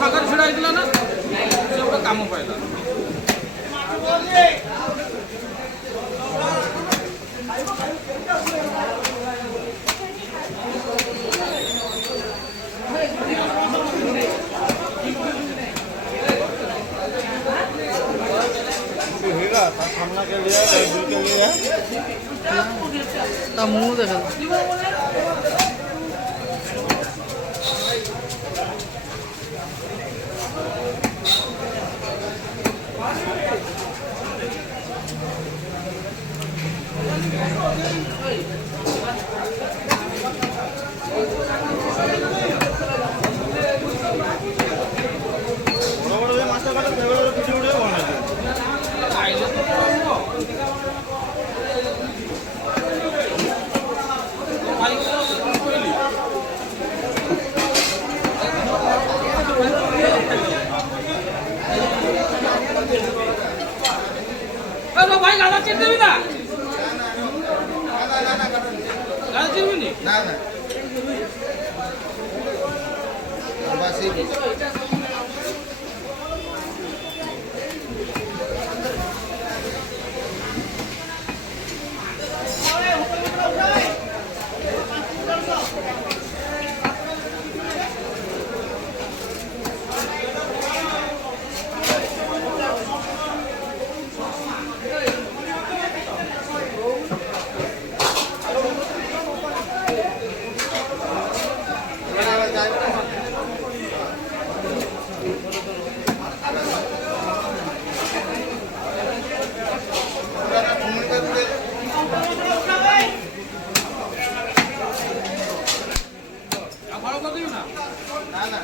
ফাঁকা ছেড়া দিল না সে ওটা কামও পাইলা सामना के लिए दूर के लिए मुँह देखा बड़ बड़ मास्टर काटा फेवरेट वीडियो वीडियो बना ভাই গাদা চিন দিবি না গাদা চিনবি নি না না বাসি ভালো কথা দিবি না না না